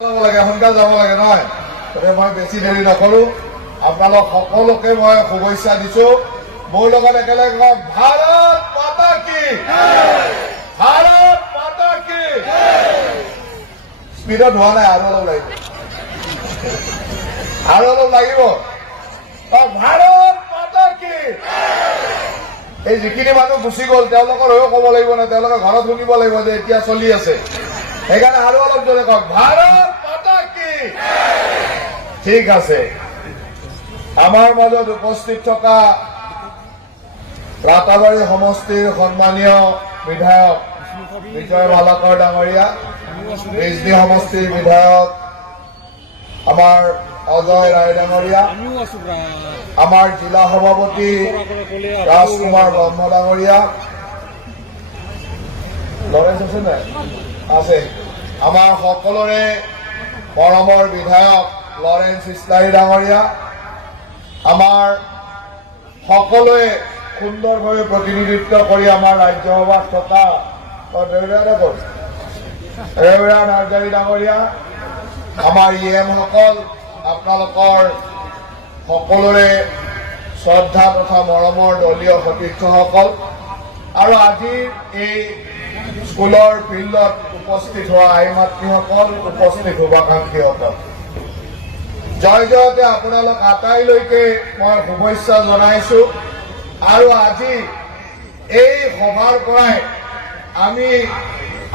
সোনকালে যাব লাগে নহয়, গতিকে মই বেছি দেৰি নকৰো। আপোনালোক সকলোকে মই শুভেচ্ছা দিছো। মোৰ লগত একেলগে কওক, ভাৰত মাতা কি, ভাৰত মাতা কি। স্পীডত হোৱা নাই, আৰু অলপ লাগিব, আৰু অলপ লাগিব। ভাৰত মাতা কি। এই যিখিনি মানুহ গুচি গ'ল তেওঁলোকৰ হৈও ক'ব লাগিব না, তেওঁলোকে ঘৰত শুনিব লাগিব যে এতিয়া চলি আছে। সেইকাৰণে আৰু অলপ জোৰে কওক, ভাৰত মাতা কি। ঠিক আছে। আমাৰ মাজত উপস্থিত থকা ৰাতাবাৰী সমষ্টিৰ সন্মানীয় বিধায়ক বিজয় বালাকৰ ডাঙৰীয়া, বিজনী সমষ্টিৰ বিধায়ক আমাৰ অজয় ৰায় ডাঙৰীয়া, আমাৰ জিলা সভাপতি ৰাজকুমাৰ ব্ৰহ্ম ডাঙৰীয়া, লৰেঞ্চ আছে নাই আছে, আমাৰ সকলোৰে মৰমৰ বিধায়ক লৰেঞ্চ ইছলাৰী ডাঙৰীয়া, আমাৰ সকলোৱে সুন্দৰভাৱে প্ৰতিনিধিত্ব কৰি আমাৰ ৰাজ্যসভাত থকা ৰেৱৰা নাৰ্জাৰী ডাঙৰীয়া, আমাৰ ইএমসকল, আপোনালোকৰ সকলোৰে শ্ৰদ্ধা তথা মৰমৰ দলীয় সতীৰ্থসকল, আৰু আজি এই স্কুলৰ ফিল্ডত উপস্থিত হোৱা আই মাতৃসকল, উপস্থিত শুভাকাংক্ষীসকল, জয় জয়তে আপোনালোক আটাইলৈকে মই শুভেচ্ছা জনাইছো। আৰু আজি এই সভাৰ পৰাই আমি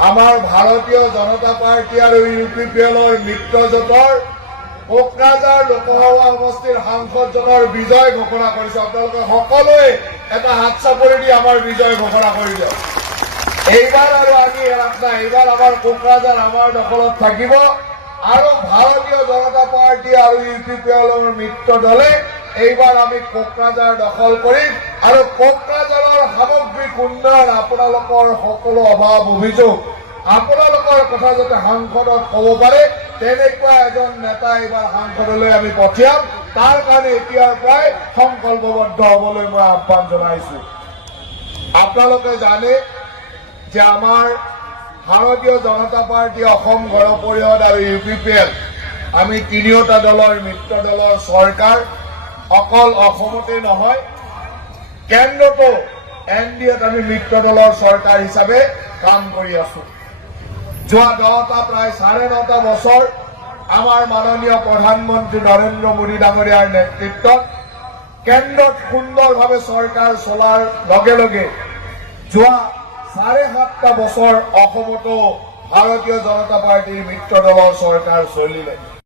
আমাৰ ভাৰতীয় জনতা পাৰ্টী আৰু UPPLৰ মিত্ৰজোঁটৰ কোকৰাঝাৰ লোকসভা সমষ্টিৰ সাংসদজনৰ বিজয় ঘোষণা কৰিছো। আপোনালোকে সকলোৱে এটা হাত চাপৰি দি আমাৰ বিজয় ঘোষণা কৰি দিয়ক। এইবাৰ আৰু আমি এৰাক নাই, এইবাৰ আমাৰ কোকৰাঝাৰ আমাৰ দখলত থাকিব। আৰু ভাৰতীয় জনতা পাৰ্টী আৰু UPPLৰ মিত্ৰ দলে এইবাৰ আমি কোকৰাঝাৰ দখল কৰিম। আৰু কোকৰাঝাৰৰ সামগ্ৰিক উন্নয়ন, আপোনালোকৰ সকলো অভাৱ অভিযোগ, আপোনালোকৰ কথা যাতে সাংসদত ক'ব পাৰে তেনেকুৱা এজন নেতা এইবাৰ সাংসদলৈ আমি পঠিয়াম। তাৰ কাৰণে এতিয়াৰ পৰাই সংকল্পবদ্ধ হ'বলৈ মই আহ্বান জনাইছো। আপোনালোকে জানে যে আমাৰ ভাৰতীয় জনতা পাৰ্টী, অসম গণ পৰিষদ আৰু UPPL, আমি তিনিওটা দলৰ মিত্ৰ দলৰ চৰকাৰ। অকল অসমতে নহয়, কেন্দ্ৰতো NDAত আমি মিত্ৰ দলৰ চৰকাৰ হিচাপে কাম কৰি আছো। যোৱা প্ৰায় 9.5 বছৰ আমাৰ মাননীয় প্ৰধানমন্ত্ৰী নৰেন্দ্ৰ মোদী ডাঙৰীয়াৰ নেতৃত্বত কেন্দ্ৰত সুন্দৰভাৱে চৰকাৰ চলাৰ লগে লগে যোৱা 7.5 বছৰ অসমতো ভাৰতীয় জনতা পাৰ্টীৰ মিত্ৰ দলৰ চৰকাৰ চলিলে।